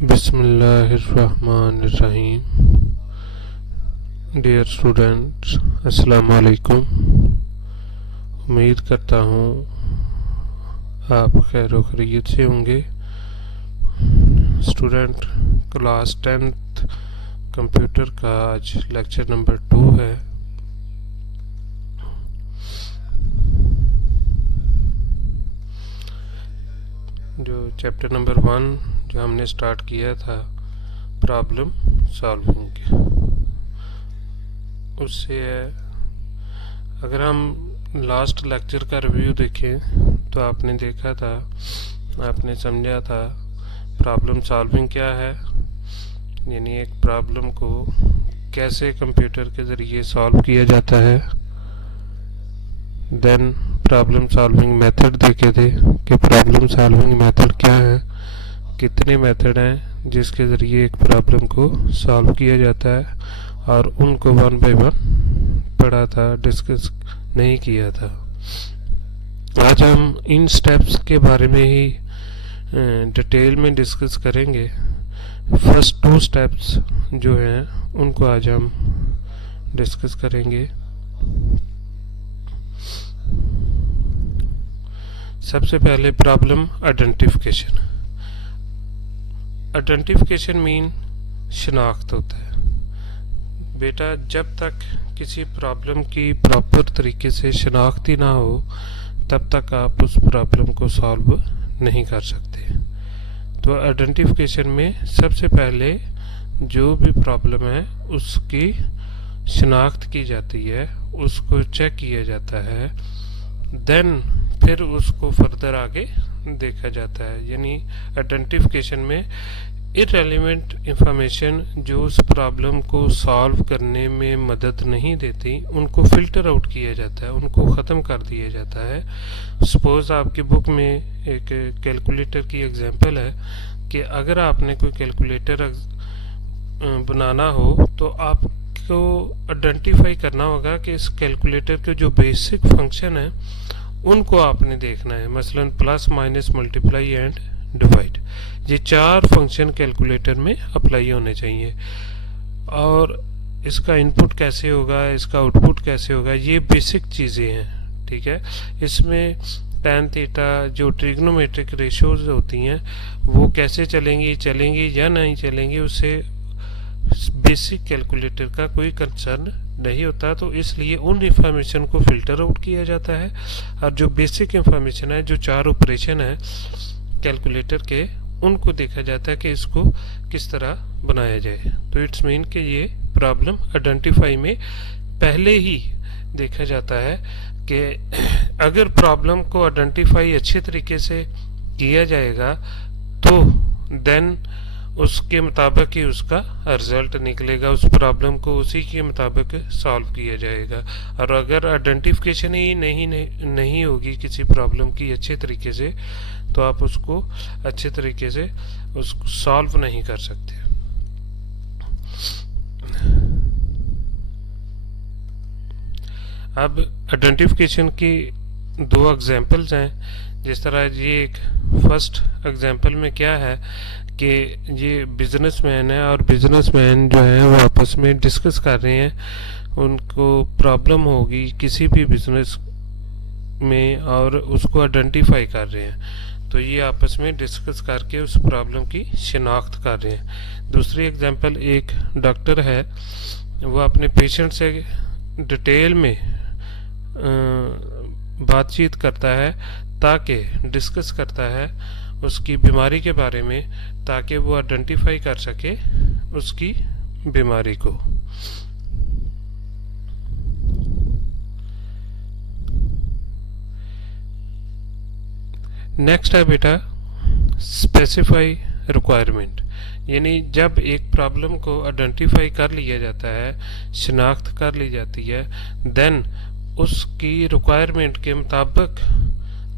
बिस्मिल्लाहिर्रहमानिर्रहीम। Dear students, अस्सलाम वालेकुम। उम्मीद करता हूँ आप खैर व खैरियत से होंगे। स्टूडेंट, क्लास 10th कंप्यूटर का आज लेक्चर नंबर 2 है। जो चैप्टर नंबर 1 जो हमने स्टार्ट किया था प्रॉब्लम सॉल्विंग, उससे अगर हम लास्ट लेक्चर का रिव्यू देखें तो आपने देखा था, आपने समझा था प्रॉब्लम सॉल्विंग क्या है, यानी एक प्रॉब्लम को कैसे कंप्यूटर के ज़रिए सॉल्व किया जाता है। देन प्रॉब्लम सॉल्विंग मेथड देखे थे कि प्रॉब्लम सॉल्विंग मेथड क्या है, कितने मेथड हैं जिसके ज़रिए एक प्रॉब्लम को सॉल्व किया जाता है, और उनको वन बाय वन पढ़ा था, डिस्कस नहीं किया था। आज हम इन स्टेप्स के बारे में ही डिटेल में डिस्कस करेंगे। फर्स्ट 2 स्टेप्स जो हैं उनको आज हम डिस्कस करेंगे। सबसे पहले प्रॉब्लम आइडेंटिफिकेशन। आइडेंटिफिकेशन मीन शिनाख्त होता है। बेटा, जब तक किसी प्रॉब्लम की प्रॉपर तरीके से शिनाख्त ही ना हो तब तक आप उस प्रॉब्लम को सॉल्व नहीं कर सकते। तो आइडेंटिफिकेशन में सबसे पहले जो भी प्रॉब्लम है उसकी शिनाख्त की जाती है, उसको चेक किया जाता है, देन फिर उसको फर्दर आगे देखा जाता है। यानी आइडेंटिफिकेशन में इररेलेवेंट इंफॉर्मेशन जो उस प्रॉब्लम को सॉल्व करने में मदद नहीं देती उनको फ़िल्टर आउट किया जाता है, उनको ख़त्म कर दिया जाता है। सपोज़ आपकी बुक में एक कैलकुलेटर की एग्जांपल है कि अगर आपने कोई कैलकुलेटर बनाना हो तो आपको आइडेंटिफाई करना होगा कि इस कैलकुलेटर के जो बेसिक फंक्शन है उनको आपने देखना है। मसलन plus, minus, multiply and divide, ये 4 फंक्शन कैलकुलेटर में अप्लाई होने चाहिए। और इसका इनपुट कैसे होगा, इसका आउटपुट कैसे होगा, ये बेसिक चीज़ें हैं। ठीक है, इसमें tan थीटा जो ट्रिग्नोमेट्रिक रेशियोज होती हैं वो कैसे चलेंगी या नहीं चलेंगी, उससे बेसिक कैलकुलेटर का कोई कंसर्न नहीं होता। तो इसलिए उन इंफॉर्मेशन को फिल्टर आउट किया जाता है, और जो बेसिक इंफॉर्मेशन है, जो 4 ऑपरेशन है कैलकुलेटर के, उनको देखा जाता है कि इसको किस तरह बनाया जाए। तो इट्स मीन कि ये प्रॉब्लम आइडेंटिफाई में पहले ही देखा जाता है कि अगर प्रॉब्लम को आइडेंटिफाई अच्छे तरीके से किया जाएगा तो देन उसके मुताबिक ही उसका रिजल्ट निकलेगा, उस प्रॉब्लम को उसी के मुताबिक सॉल्व किया जाएगा। और अगर आइडेंटिफिकेशन ही नहीं होगी किसी प्रॉब्लम की अच्छे तरीके से तो आप उसको अच्छे तरीके से उसको सॉल्व नहीं कर सकते। अब आइडेंटिफिकेशन की 2 एग्जांपल्स हैं। जिस तरह ये एक फर्स्ट एग्जांपल में क्या है कि ये बिजनेसमैन है और बिजनेसमैन जो है वो आपस में डिस्कस कर रहे हैं, उनको प्रॉब्लम होगी किसी भी बिजनेस में और उसको आइडेंटिफाई कर रहे हैं। तो ये आपस में डिस्कस करके उस प्रॉब्लम की शिनाख्त कर रहे हैं। दूसरी एग्जांपल, एक डॉक्टर है, वो अपने पेशेंट से डिटेल में बातचीत करता है, ताकि डिस्कस करता है उसकी बीमारी के बारे में, ताकि वो आइडेंटिफाई कर सके उसकी बीमारी को। नेक्स्ट है बेटा स्पेसिफाई रिक्वायरमेंट। यानी जब एक प्रॉब्लम को आइडेंटिफाई कर लिया जाता है, शिनाख्त कर ली जाती है, देन उसकी रिक्वायरमेंट के मुताबिक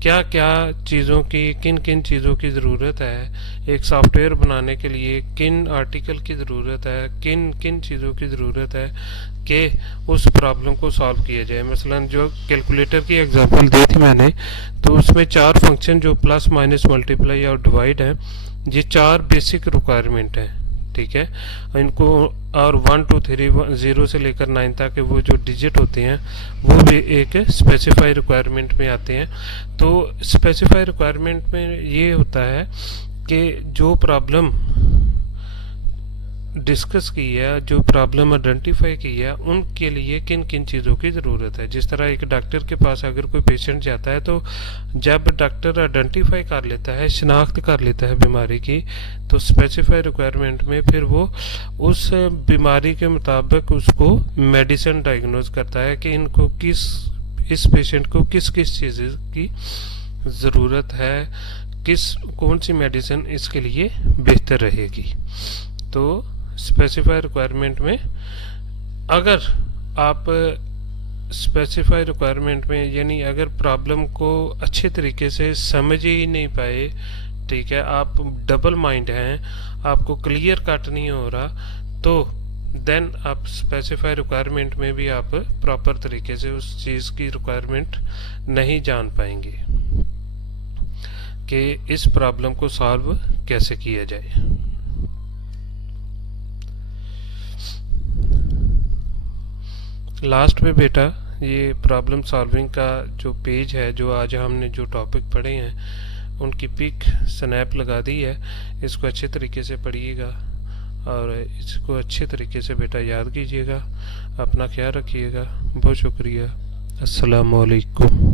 क्या क्या चीज़ों की, किन किन चीज़ों की ज़रूरत है, एक सॉफ्टवेयर बनाने के लिए किन आर्टिकल की ज़रूरत है, किन किन चीज़ों की ज़रूरत है कि उस प्रॉब्लम को सॉल्व किया जाए। मसलन जो कैलकुलेटर की एग्जांपल दी थी मैंने, तो उसमें 4 फंक्शन जो प्लस, माइनस, मल्टीप्लाई और डिवाइड है, ये 4 बेसिक रिक्वायरमेंट है, ठीक है। इनको और 1 2 3 0 से लेकर 9 तक के वो जो डिजिट होते हैं वो भी एक स्पेसिफाई रिक्वायरमेंट में आते हैं। तो स्पेसिफाई रिक्वायरमेंट में ये होता है कि जो प्रॉब्लम डिस्कस की है, जो प्रॉब्लम आइडेंटिफाई की है, उनके लिए किन किन चीज़ों की ज़रूरत है। जिस तरह एक डॉक्टर के पास अगर कोई पेशेंट जाता है तो जब डॉक्टर आइडेंटिफाई कर लेता है, शिनाख्त कर लेता है बीमारी की, तो स्पेसिफाई रिक्वायरमेंट में फिर वो उस बीमारी के मुताबिक उसको मेडिसिन डायग्नोज करता है कि इनको इस पेशेंट को किस किस चीज़ की ज़रूरत है, कौन सी मेडिसिन इसके लिए बेहतर रहेगी। तो स्पेसिफाई रिक्वायरमेंट में अगर आप स्पेसिफाई रिक्वायरमेंट में यानी अगर प्रॉब्लम को अच्छे तरीके से समझ ही नहीं पाए, ठीक है, आप डबल माइंड हैं, आपको क्लियर कट नहीं हो रहा, तो देन आप स्पेसिफाई रिक्वायरमेंट में भी आप प्रॉपर तरीके से उस चीज़ की रिक्वायरमेंट नहीं जान पाएंगे कि इस प्रॉब्लम को सॉल्व कैसे किया जाए। लास्ट में बेटा ये प्रॉब्लम सॉल्विंग का जो पेज है, जो आज हमने जो टॉपिक पढ़े हैं उनकी पिक स्नैप लगा दी है, इसको अच्छे तरीके से पढ़िएगा और इसको अच्छे तरीके से बेटा याद कीजिएगा। अपना ख्याल रखिएगा। बहुत शुक्रिया। अस्सलाम वालेकुम।